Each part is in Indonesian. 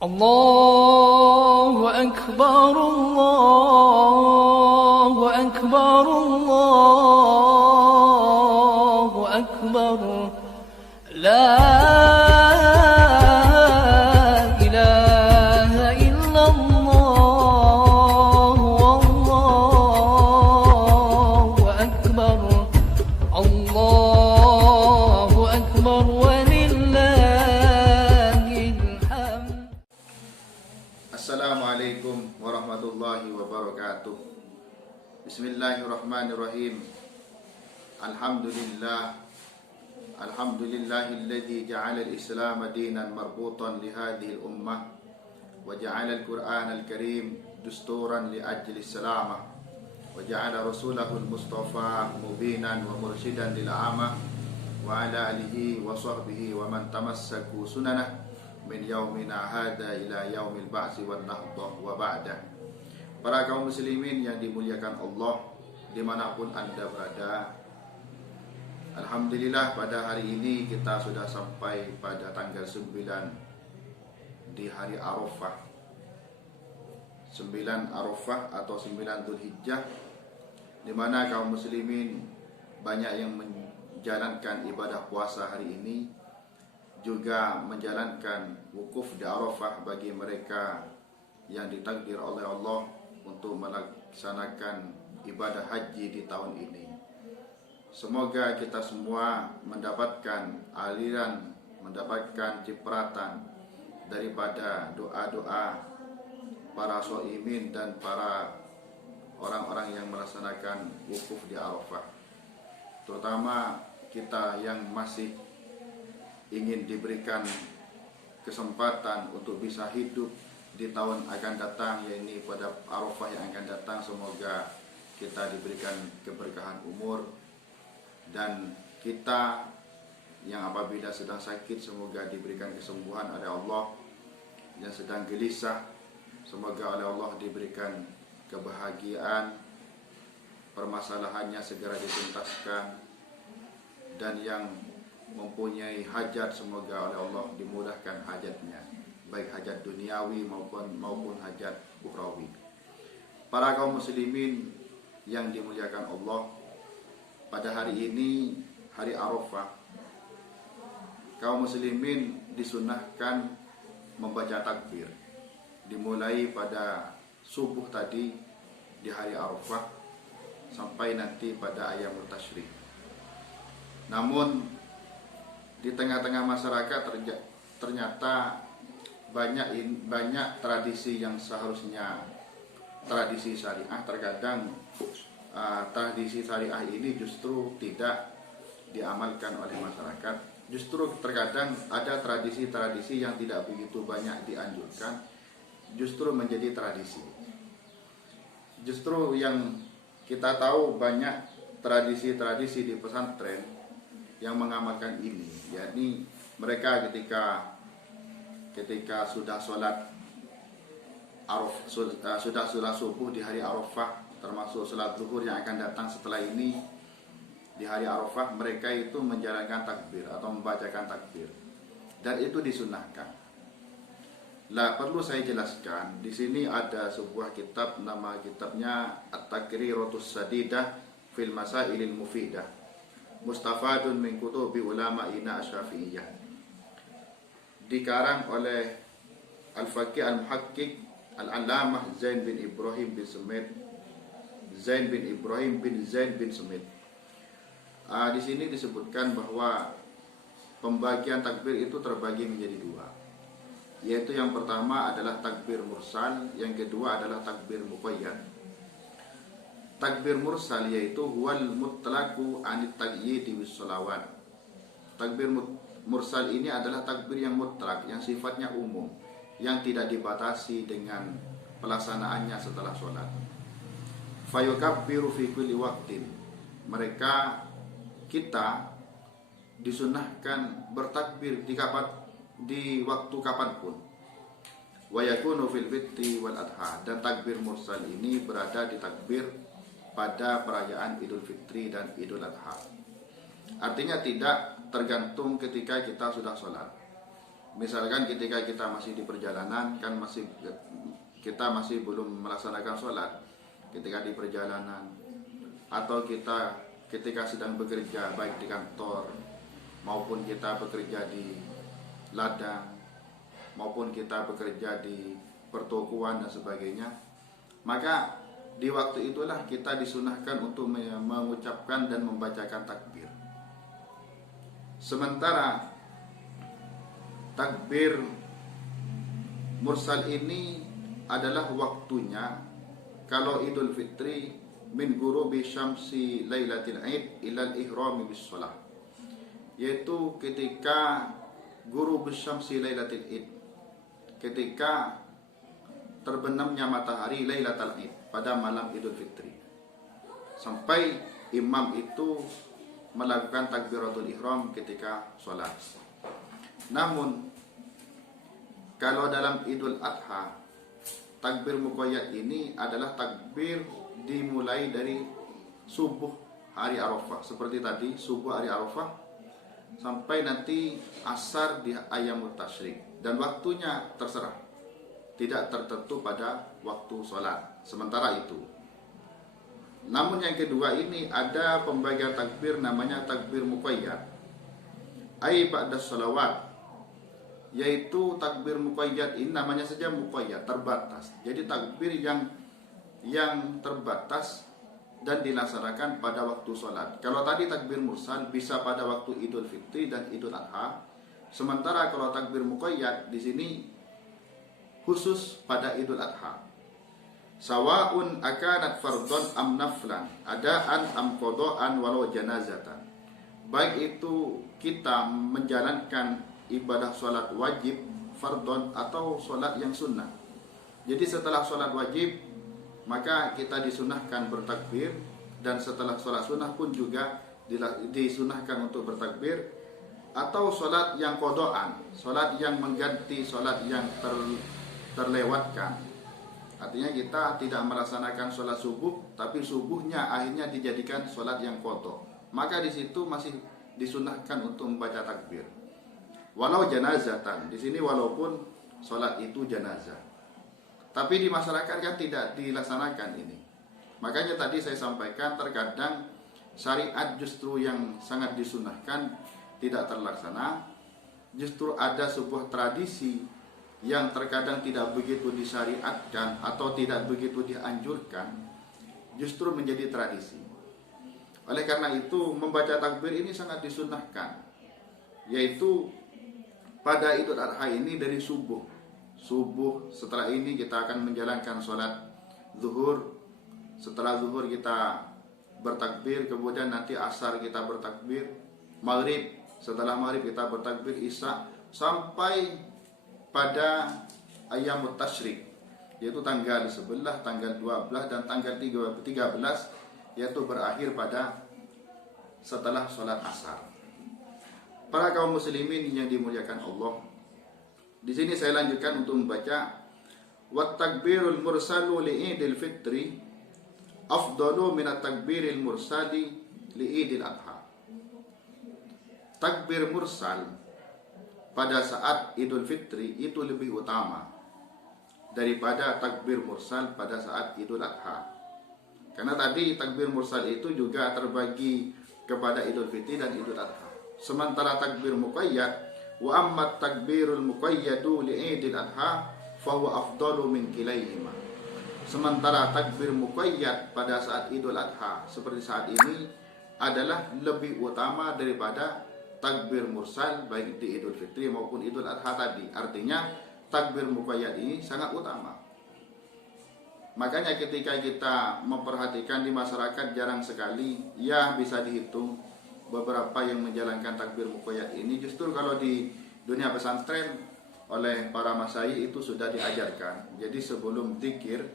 الله أكبر الله أكبر الله أكبر لا إله إلا الله والله أكبر الله أكبر ولله الحمد. Assalamualaikum warahmatullahi wabarakatuh. Bismillahirrahmanirrahim. Alhamdulillahilladzi ja'ala al-islam dinan marbutan li hadhihi al-ummah wa ja'ala al-Qur'ana al-Karim dusturan li ajli as-salamah wa ja'ala rasulahu al-Mustafa mubinan wa mursyidan lil 'amah wa ala alihi wa sahbihi wa man tamassaku sunanah min yaumina hada ila yaumil ba'si wan nahdah wa ba'da. Para kaum muslimin yang dimuliakan Allah dimanapun anda berada, alhamdulillah pada hari ini kita sudah sampai pada tanggal 9 di hari Arafah. 9 Arafah atau 9 Dzulhijjah, di mana kaum muslimin banyak yang menjalankan ibadah puasa hari ini, juga menjalankan wukuf di Arafah bagi mereka yang ditakdir oleh Allah untuk melaksanakan ibadah haji di tahun ini. Semoga kita semua mendapatkan aliran, mendapatkan cipratan daripada doa-doa para shaimin dan para orang-orang yang melaksanakan wukuf di Arafah. Terutama kita yang masih ingin diberikan kesempatan untuk bisa hidup di tahun akan datang, yaitu pada Arafah yang akan datang. Semoga kita diberikan keberkahan umur, dan kita yang apabila sedang sakit semoga diberikan kesembuhan oleh Allah, yang sedang gelisah semoga oleh Allah diberikan kebahagiaan, permasalahannya segera dituntaskan, dan yang mempunyai hajat semoga oleh Allah dimudahkan hajatnya, baik hajat duniawi maupun hajat ukhrawi. Para kaum muslimin yang dimuliakan Allah, pada hari ini hari Arafah, kaum muslimin disunahkan membaca takbir dimulai pada subuh tadi di hari Arafah sampai nanti pada Ayyamut Tasyrik. Namun di tengah-tengah masyarakat ternyata banyak tradisi yang seharusnya tradisi syariah. Terkadang tradisi syariah ini justru tidak diamalkan oleh masyarakat. Justru terkadang ada tradisi-tradisi yang tidak begitu banyak dianjurkan, justru menjadi tradisi. Justru yang kita tahu banyak tradisi-tradisi di pesantren yang mengamalkan ini, yakni mereka ketika sudah sholat sudah subuh di hari Arafah, termasuk sholat zuhur yang akan datang setelah ini di hari Arafah, mereka itu menjalankan takbir atau membacakan takbir, dan itu disunahkan. Lah, perlu saya jelaskan, di sini ada sebuah kitab, nama kitabnya At-Taqriratus Sadidah fil Masailil Mufidah, mustafadun min kutubi ulama'ina asy-Syafi'iyah, dikarang oleh Al-Faqih Al-Muhaqqiq Al-Allamah Zain bin Ibrahim bin Sumit. Di sini disebutkan bahwa pembagian takbir itu terbagi menjadi dua, yaitu yang pertama adalah takbir mursal, yang kedua adalah takbir muqayyad. Takbir mursal yaitu huwal mutlaqu anit taqyidi bis shalawat. Takbir mursal ini adalah takbir yang mutlak, yang sifatnya umum, yang tidak dibatasi dengan pelaksanaannya setelah sholat. Fayukabbiru fi kulli waqtin. Kita disunahkan bertakbir di waktu kapanpun. Wa yakunu fil fitri wal adha. Dan takbir mursal ini berada di takbir pada perayaan Idul Fitri dan Idul Adha. Artinya tidak tergantung ketika kita sudah sholat. Misalkan ketika kita masih di perjalanan, kan kita masih belum melaksanakan sholat ketika di perjalanan, atau kita ketika sedang bekerja baik di kantor maupun kita bekerja di ladang maupun kita bekerja di pertokoan dan sebagainya, maka di waktu itulah kita disunahkan untuk mengucapkan dan membacakan takbir. Sementara takbir mursal ini adalah waktunya kalau Idul Fitri min ghurubi syamsi lailatul Id ilal ihrami bis shalah, yaitu ketika ghurubus syamsi lailatul Id, ketika terbenamnya matahari lailatul Id pada malam Idul Fitri, sampai imam itu melakukan takbiratul ihram ketika sholat. Namun kalau dalam Idul Adha, takbir muqayyad ini adalah takbir dimulai dari subuh hari Arafah, seperti tadi subuh hari Arafah sampai nanti asar di ayyamut tasyrik, dan waktunya terserah, tidak tertentu pada waktu sholat. Sementara itu, namun yang kedua ini ada pembagian takbir namanya takbir muqayyad, ai ba'da sholawat, yaitu takbir muqayyad ini namanya saja muqayyad, terbatas. Jadi takbir yang terbatas dan dilaksanakan pada waktu sholat. Kalau tadi takbir mursal bisa pada waktu Idul Fitri dan Idul Adha, sementara kalau takbir muqayyad di sini khusus pada Idul Adha. Sawaun akanat fardhon am naflan, adaan am qadaan walau janazatan. Baik itu kita menjalankan ibadah sholat wajib fardhon atau sholat yang sunnah. Jadi setelah sholat wajib maka kita disunahkan bertakbir, dan setelah sholat sunnah pun juga disunahkan untuk bertakbir, atau sholat yang qadaan, sholat yang mengganti sholat yang terlewatkan. Artinya kita tidak melaksanakan sholat subuh, tapi subuhnya akhirnya dijadikan sholat yang qada, maka di situ masih disunahkan untuk membaca takbir. Walau janazatan, di sini walaupun sholat itu janazah. Tapi di masyarakat kan tidak dilaksanakan ini. Makanya tadi saya sampaikan terkadang syariat justru yang sangat disunahkan tidak terlaksana. Justru ada sebuah tradisi yang terkadang tidak begitu disyariatkan atau tidak begitu dianjurkan, justru menjadi tradisi. Oleh karena itu membaca takbir ini sangat disunahkan, yaitu pada Idul Adha ini dari subuh. Setelah ini kita akan menjalankan sholat zuhur. Setelah zuhur kita bertakbir, kemudian nanti asar kita bertakbir, maghrib, setelah maghrib kita bertakbir, isya, sampai pada ayyamut tasyrik, yaitu tanggal 11, tanggal 12 dan tanggal 13, yaitu berakhir pada setelah sholat asar. Para kaum muslimin yang dimuliakan Allah, di sini saya lanjutkan untuk membaca wat takbirul mursalu li Idul Fitri afdalu min at-takbiril mursali li Idul Adha. Takbir mursal pada saat Idul Fitri itu lebih utama daripada takbir mursal pada saat Idul Adha. Karena tadi takbir mursal itu juga terbagi kepada Idul Fitri dan Idul Adha. Sementara takbir muqayyad, wa amma takbirul muqayyadu li Idul Adha fa huwa afdalu min kilaihima. Sementara takbir muqayyad pada saat Idul Adha seperti saat ini adalah lebih utama daripada takbir mursal baik di Idul Fitri maupun Idul Adha tadi. Artinya takbir muqayyad ini sangat utama. Makanya ketika kita memperhatikan di masyarakat jarang sekali, ya bisa dihitung beberapa yang menjalankan takbir muqayyad ini. Justru kalau di dunia pesantren oleh para masyayikh itu sudah diajarkan. Jadi sebelum zikir,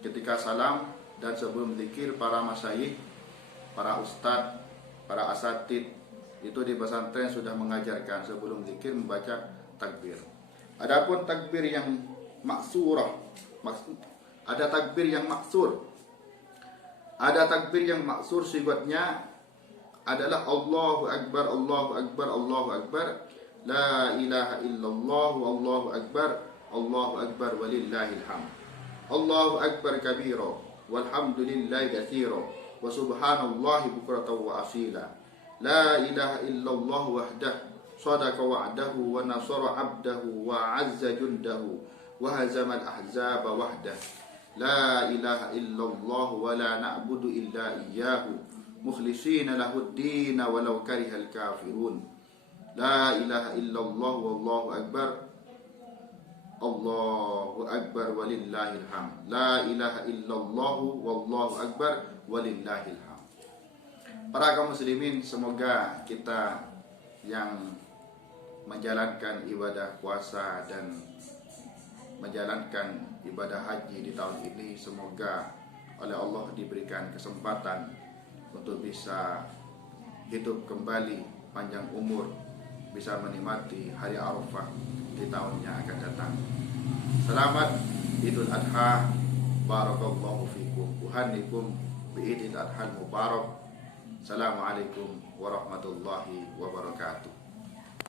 ketika salam dan sebelum zikir, para masyayikh, para ustadz, para asatid itu di pesantren sudah mengajarkan sebelum zikir membaca takbir. Adapun takbir yang maksurah, ada takbir yang maksur. Ada takbir yang maksur, sifatnya adalah Allahu Akbar, Allahu Akbar, Allahu Akbar, La ilaha illallah wallahu akbar. Allahu akbar walillahil hamd. Allahu akbar kabira walhamdulillahi katsira wa subhanallahi bukratan wa asila. La ilaha illallah wahdah sadaqa wa'dahu wa nasara 'abdahu wa 'azza jundahu wa hazama al-ahzaba wahdah. La ilaha illallah wa la na'budu illa iyyahu mukhlishina lahud-din walau karihal kafirun. La ilaha illallah wallahu akbar. Allahu akbar walillahil hamd. La ilaha illallah wallahu akbar walillahil hamd. Para kaum muslimin, semoga kita yang menjalankan ibadah puasa dan menjalankan ibadah haji di tahun ini, semoga oleh Allah diberikan kesempatan untuk bisa hidup kembali panjang umur, bisa menikmati hari Arafah di tahun yang akan datang. Selamat Idul Adha, barakallahu fikum, uhanikum bi Idul Adha Mubarak. Assalamualaikum warahmatullahi wabarakatuh.